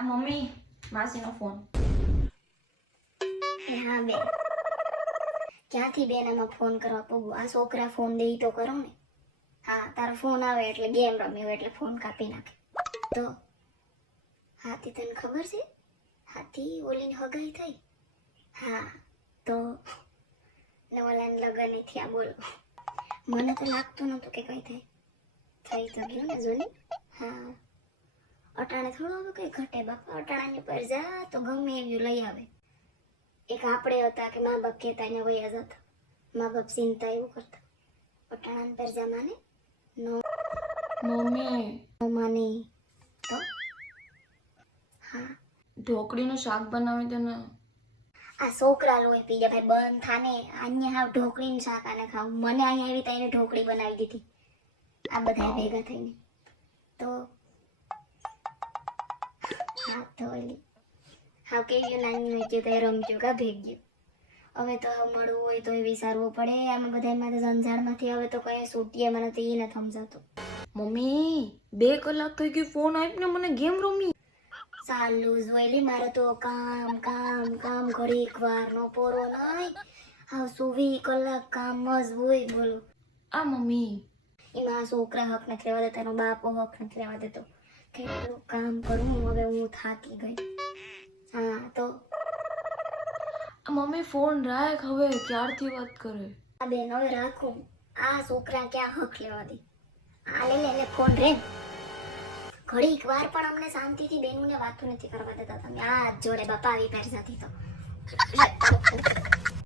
આ mummy માસીનો phone. એ હા બેન, ક્યાંથી બેન આમાં ફોન કરવા પગું? આ છોકરા ફોન દે તો કરો ને. હા, તારો ફોન આવે એટલે ગેમ રમ્યો એટલે ફોન કાપી નાખે. તો હાથી તને ખબર છે? હાથી ઓલીને હગાઈ થઈ. હા, તો નવલાને લગન થયા બોલો. મને તો લાગતું નતું કે કઈ થાય. થઈ તો ગયું ને જોની. હા, અટાણે થોડું હવે કઈ ઘટે બાપા. અટાણાની પર જા તો ગમે એવું લઈ આવે. એક આપણે હતા કે મા બાપ કહેતા એને વયા જતા, મા બાપ ચિંતા એવું કરતા. અટાણાની પર જા માને નો મમ્મી માની તો હા, ઢોકળીનું શાક બનાવી દે ને. આ છોકરા લોહી પી ગયા ભાઈ. બંધ થાને. અહીંયા હાવ ઢોકળીનું શાક આને ખાવું. મને અહીંયા આવી એને ઢોકળી બનાવી દીધી આ બધા ભેગા થઈને. તો હા, તો ઓલી હાવ કેવી નાની નોચ્યું તો એ રમજો કા ભેગ્યું. હવે તો હવે મળવું હોય તો એ વિચારવું પડે. આમાં બધામાં તો ઝંઝાળમાંથી હવે તો કઈ છૂટીએ મને તો એ નથી સમજાતું. મમ્મી 2 કલાક થઈ ગઈ, ફોન આપ્યો ને મને ગેમ રમી. ચાલુ જ હોય લી. મારે તો કામ કામ કામ ઘડીક વાર નો પોરો નહીં. હા, 24 કલાક કામ જ હોય બોલો. આ મમ્મી એમાં છોકરા હક નથી લેવા દેતા, એનો બાપો હક નથી લેવા દેતો. કેટલું કામ કરું હવે હું થાકી ગઈ. હા તો આ મમ્મી ફોન રાખ, હવે ક્યારથી વાત કરે. આ બેન હવે રાખું. આ છોકરા ક્યાં હક લેવા દે. આ લે ફોન રે. ઘડીક વાર પણ અમને શાંતિથી બેનુને વાતો નથી કરવા દેતા તમે. આ જોડે બાપા આવી પેર જાતી તો